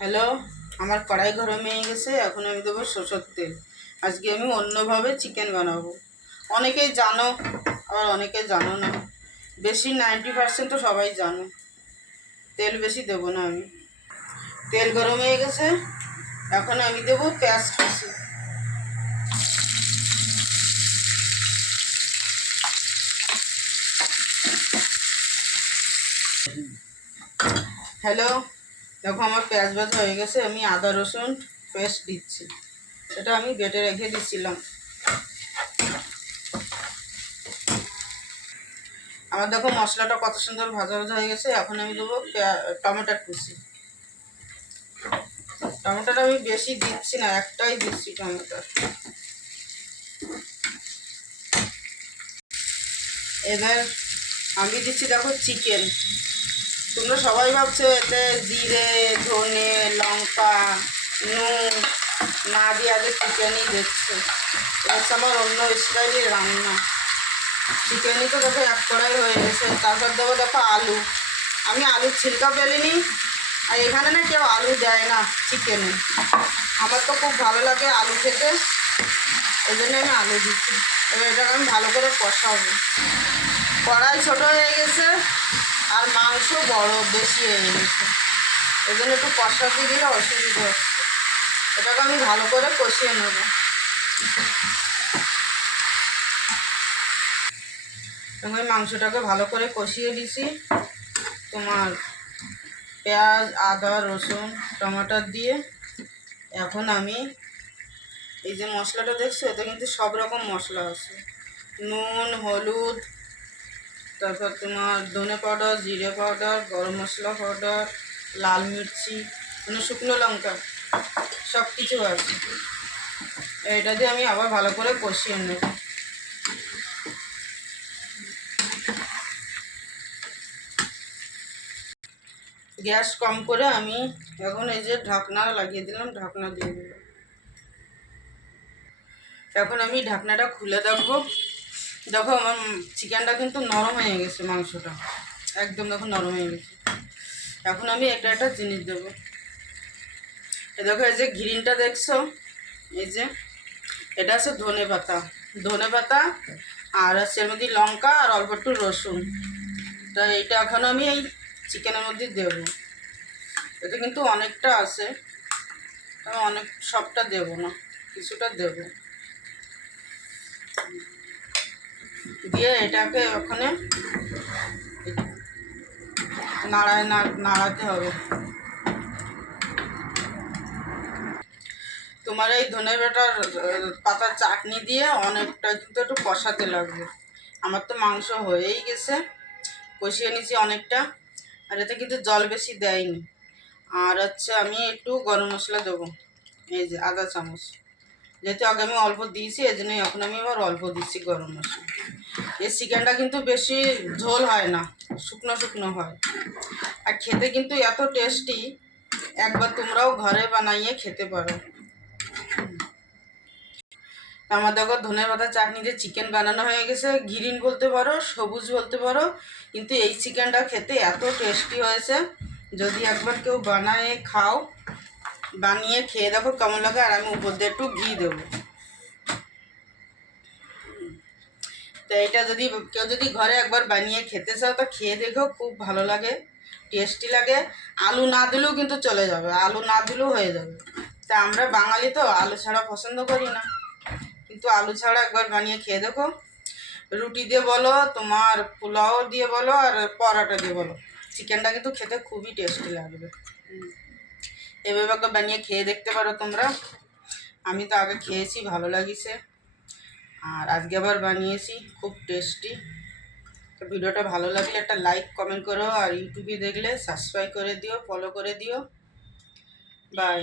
Hello, আমার কড়াই গরম হয়ে গেছে। এখন আমি দেবো সরষের তেল। আজকে আমি অন্যভাবে চিকেন বানাবো। অনেকেই জানো, আবার অনেকে জানো না। বেশি 90% তো সবাই জানো। তেল বেশি দেবো না আমি। তেল গরম হয়ে গেছে, এখন আমি দেবো পেঁয়াজ কুচি। হ্যালো, দেখো আমার পেঁয়াজ ভাজা হয়ে গেছে। আমি আদা রসুন পেস্ট দিচ্ছি। এটা আমি বেটে রেখে দিচ্ছিলাম। আমার দেখো মশলাটা কত সুন্দর ভাজা ভাজা হয়ে গেছে। এখন আমি দেবো টমেটোর কুচি। টমেটোটা আমি বেশি দিচ্ছি না, একটাই দিচ্ছি টমেটো। এবার আমি দিচ্ছি দেখো চিকেন। তোমরা সবাই ভাবছো এতে জিরে ধনে লঙ্কা নুন না দিয়ে আগে চিকেনই দিচ্ছে। এটা আমার অন্য স্টাইলের রান্না। চিকেনই তো দেখো এক কড়াই হয়ে গেছে। তারপর দেবো দেখো আলু। আমি আলুর ছিলকা ফেলিনি। আর এখানে না কেউ আলু দেয় না চিকেনে। আমার তো খুব ভালো লাগে আলু খেতে, এই জন্য আমি আলু দিচ্ছি। এবার এটাকে আমি ভালো করে কষাবো। কড়াই ছোটো হয়ে গেছে আর মাংস বড় বেশি হয়ে গেছে, এই জন্য একটু কষাতে দিলে অসুবিধা হচ্ছে। এটাকে আমি ভালো করে কষিয়ে নেব। আমি মাংসটাকে ভালো করে কষিয়ে দিছি। তোমার পেঁয়াজ আদা রসুন টমেটো দিয়ে এখন আমি এই যে মশলাটা দেখছো, এতে কিন্তু সব রকম মশলা আছে। নুন হলুদ, তারপর তোমার ধনে পাউডার জিরে পাউডার গরম মশলা পাউডার লাল মির্চি মানে শুকনো লঙ্কা সব কিছু আছে। এটা দিয়ে আমি আবার ভালো করে কষিয়ে নেব। গ্যাস কম করে আমি এখন এই যে ঢাকনা লাগিয়ে দিলাম, ঢাকনা দিয়ে দিলাম। এখন আমি ঢাকনাটা খুলে দেখবো। দেখো আমার চিকেনটা কিন্তু নরম হয়ে গেছে, মাংসটা একদম দেখো নরম হয়ে গেছে। এখন আমি একটা একটা জিনিস দেবো। দেখো এই যে গ্রিনটা দেখছো, এই যে এটা আছে ধনে পাতা। ধনে পাতা আর হচ্ছে এর মধ্যে লঙ্কা আর অল্প একটু রসুন। তা এইটা এখন আমি এই চিকেনের মধ্যে দেবো। এটা কিন্তু অনেকটা আছে, আমি অনেক সবটা দেবো না, কিছুটা দেবো। দিয়ে এটাকে ওখানে নাড়াতে হবে। তোমার এই ধনে পাতার চাটনি দিয়ে অনেকটা কিন্তু একটু কষাতে লাগবে। আমার তো মাংস হয়েই গেছে, কষিয়ে নিয়েছি অনেকটা। আর এতে কিন্তু জল বেশি দেয়নি। আর হচ্ছে আমি একটু গরম মশলা দেবো, এই যে আধা চামচ। যেহেতু আগে আমি অল্প দিয়েছি, এই জন্যই এখন আমি আবার অল্প দিচ্ছি গরম মশলা। এই চিকেনটা কিন্তু বেশি ঝোল হয় না, শুকনো শুকনো হয়। আর খেতে কিন্তু এত টেস্টি, একবার তোমরাও ঘরে বানাইয়ে খেতে পারো। আমার দেখো ধনের পাতা চাটনি দিয়ে চিকেন বানানো হয়ে গেছে। গ্রিন বলতে পারো সবুজ বলতে পারো, কিন্তু এই চিকেনটা খেতে এত টেস্টি হয়েছে। যদি একবার কেউ বানায় খাও, বানিয়ে খেয়ে দেখো কেমন লাগে। আর আমি উপর দিয়ে একটু ঘি দেবো। তো এটা যদি কেউ যদি ঘরে একবার বানিয়ে খেতে চাও তো খেয়ে দেখো, খুব ভালো লাগে, টেস্টি লাগে। আলু না দিলেও কিন্তু চলে যাবে, আলু না দিলেও হয়ে যাবে। তা আমরা বাঙালি তো আলু ছাড়া পছন্দ করি না, কিন্তু আলু ছাড়া একবার বানিয়ে খেয়ে দেখো। রুটি দিয়ে বলো, তোমার পোলাও দিয়ে বলো, আর পরোটা দিয়ে বলো, চিকেনটা কিন্তু খেতে খুবই টেস্টি লাগবে। এভাবে একবার বানিয়ে খেয়ে দেখতে পারো তোমরা। আমি তো আগে খেয়েছি, ভালো লাগিছে, আর আজকে আবার বানিয়েছি, খুব টেস্টি। তো ভিডিওটা ভালো লাগলে একটা লাইক কমেন্ট করো, আর ইউটিউবে দেখলে সাবস্ক্রাইব করে দিও, ফলো করে দিও। বাই।